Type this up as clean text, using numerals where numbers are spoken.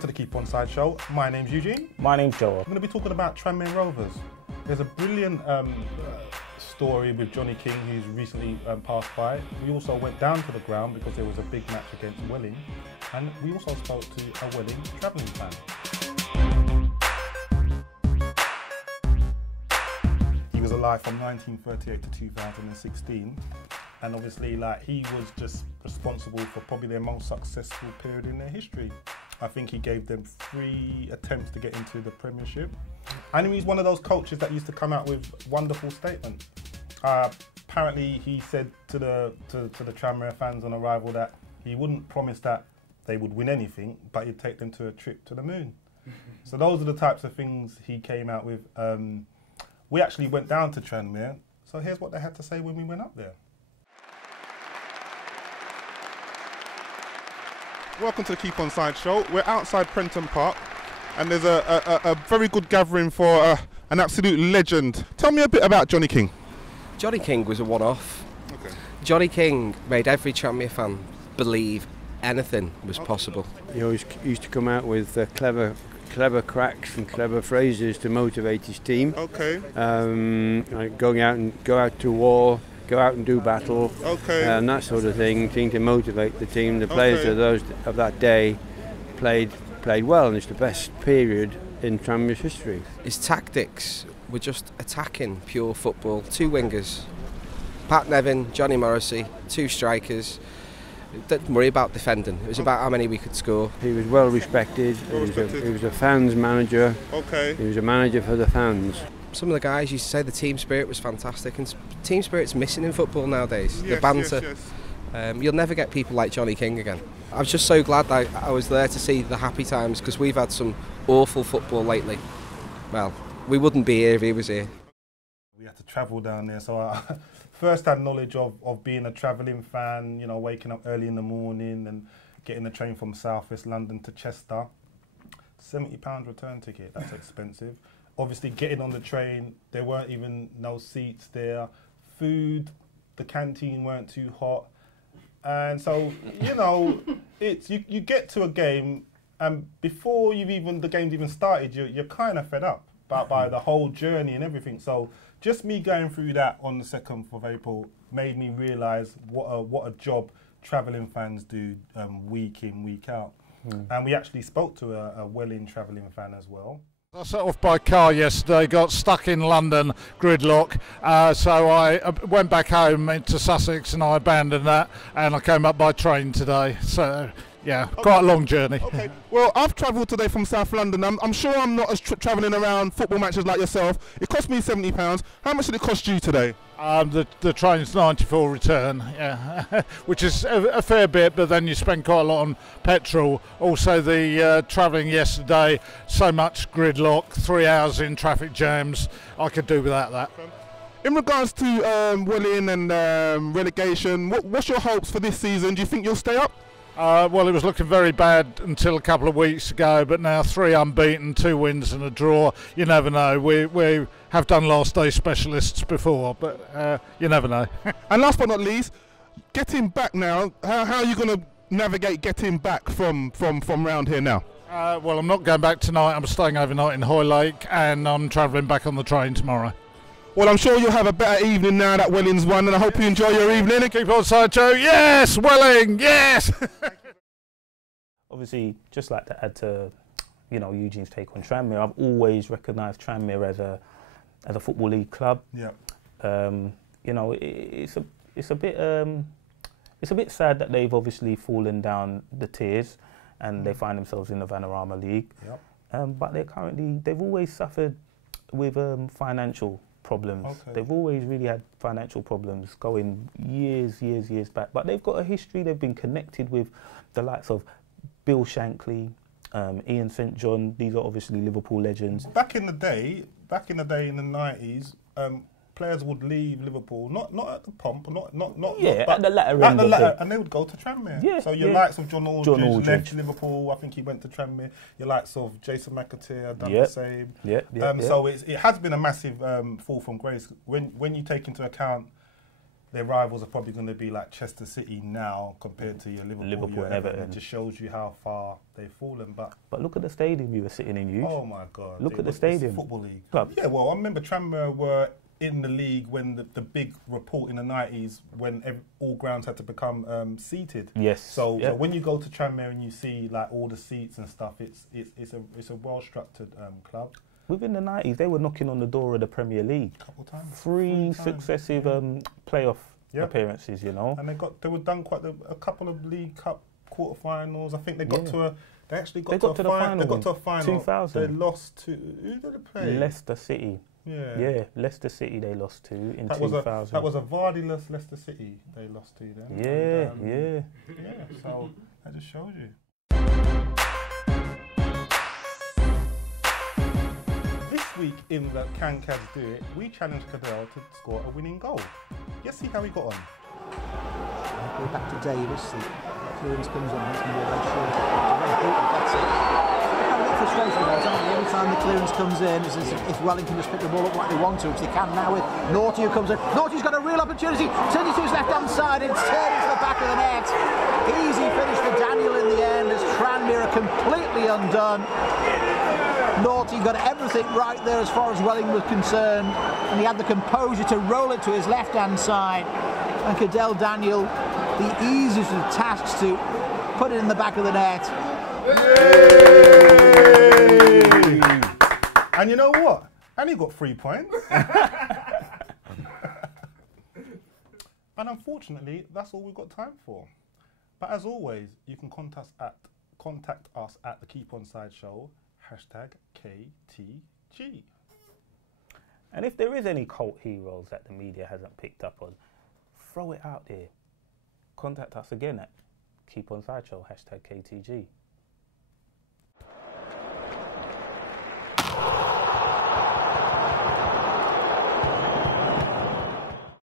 Welcome to the Keep Onside show. My name's Eugene. My name's Joel. I'm going to be talking about Tranmere Rovers. There's a brilliant story with Johnny King, who's recently passed by. We also went down to the ground because there was a big match against Welling, and we also spoke to a Welling travelling fan. He was alive from 1938 to 2016, and obviously he was just responsible for probably their most successful period in their history. I think he gave them 3 attempts to get into the Premiership, and he's one of those coaches that used to come out with wonderful statements. Apparently he said to the Tranmere fans on arrival that he wouldn't promise that they would win anything, but he'd take them to a trip to the moon. So those are the types of things he came out with. We actually went down to Tranmere, so here's what they had to say when we went up there. Welcome to the Keep Onside show. We're outside Trenton Park, and there's a very good gathering for an absolute legend. Tell me a bit about Johnny King. Johnny King was a one-off. Okay. Johnny King made every Tranmere fan believe anything was possible. He always used to come out with clever cracks and clever phrases to motivate his team. Okay. Like go out to war, go out and do battle, and that sort of thing to motivate the team. The players of that day played well, and it's the best period in Tranmere's history. His tactics were just attacking, pure football. 2 wingers, Pat Nevin, Johnny Morrissey, 2 strikers. Didn't worry about defending. It was about how many we could score. He was well respected. He was a fans manager. Okay. He was a manager for the fans. Some of the guys used to say the team spirit was fantastic, and team spirit's missing in football nowadays. Yes, the banter. Yes. You'll never get people like Johnny King again. I was just so glad that I was there to see the happy times, because we've had some awful football lately. Well, we wouldn't be here if he was here. We had to travel down there, so I first had knowledge of being a travelling fan, you know, waking up early in the morning and getting the train from South West London to Chester. £70 return ticket, that's expensive. Obviously getting on the train, there weren't even no seats there. Food, the canteen weren't too hot. And so, you know, it's you get to a game, and before the game's even started, you're kind of fed up by the whole journey and everything. So just me going through that on the 2nd of April made me realise what a job travelling fans do week in, week out. And we actually spoke to a Welling travelling fan as well. I set off by car yesterday, got stuck in London, gridlock, so I went back home into Sussex and I abandoned that, and I came up by train today. So yeah, quite a long journey. Okay. Well, I've travelled today from South London. I'm sure I'm not as travelling around football matches like yourself. It cost me £70. How much did it cost you today? The train's 94 return, yeah, which is a fair bit, but then you spend quite a lot on petrol. Also the travelling yesterday, so much gridlock, 3 hours in traffic jams, I could do without that. In regards to Welling and relegation, what's your hopes for this season? Do you think you'll stay up? Well, it was looking very bad until a couple of weeks ago, but now 3 unbeaten, 2 wins and a draw. You never know. We have done last day specialists before, but you never know. And last but not least, getting back now, how are you going to navigate getting back from round here now? Well, I'm not going back tonight. I'm staying overnight in Hoylake, and I'm travelling back on the train tomorrow. Well, I'm sure you'll have a better evening now that Welling's won, and I hope you enjoy your evening. Keep Onside show. Yes, Welling, yes! Obviously, just like to add to, you know, Eugene's take on Tranmere, I've always recognised Tranmere as a football league club. Yeah. You know, it's a bit sad that they've obviously fallen down the tiers, and they find themselves in the Vanarama League. Yep. But they've always suffered with financial problems. Okay. They've always really had financial problems going years back. But they've got a history. They've been connected with the likes of Bill Shankly, Ian St John. These are obviously Liverpool legends. Back in the day in the 90s, players would leave Liverpool, not at the pump, at the latter end, and they would go to Tranmere. Yeah, so your likes of John Aldridge left Aldridge. Liverpool. I think he went to Tranmere. Your likes of Jason McAteer done the same. Yeah. So it has been a massive fall from grace when you take into account their rivals are probably going to be like Chester City now compared to your Liverpool and Everton. It just shows you how far they've fallen. But look at the stadium you were sitting in, Hugh. Oh my God! Look at the stadium. Football League. Club. Yeah, well, I remember Tranmere were in the league when the big report in the 90s when all grounds had to become seated. Yes. So when you go to Tranmere and you see like all the seats and stuff, it's a well structured club. Within the 90s, they were knocking on the door of the Premier League. A couple times. Three successive playoff appearances, you know. And they were done quite a couple of League Cup quarterfinals. I think they got to a. They actually got to the final. They got to a final. 2000. They lost to who did they play? Leicester City. Yeah, Leicester City they lost to in 2000. That was a Vardy-less Leicester City they lost to then. Yeah, so that just shows you. This week in the Can KADS Do It, we challenged Cadell to score a winning goal. Let's see how he got on. Go back to Davis. The clearance comes on. He's going to be a red shirt. That's it. Frustrating about it. Every time the clearance comes in, it's as if Welling can just pick the ball up like they want to, which they can now with Naughty who comes in. Naughty's got a real opportunity, turns it to his left-hand side, it's turned into the back of the net. Easy finish for Daniel in the end as Tranmere are completely undone. Naughty got everything right there as far as Welling was concerned, and he had the composure to roll it to his left-hand side. And Cadell Daniel, the easiest of tasks to put it in the back of the net. Yay! And you know what? And he got 3 points. And unfortunately, that's all we've got time for. But as always, you can contact us at the Keep Onside Show, #KTG. And if there is any cult heroes that the media hasn't picked up on, throw it out there. Contact us again at Keep Onside Show, #KTG.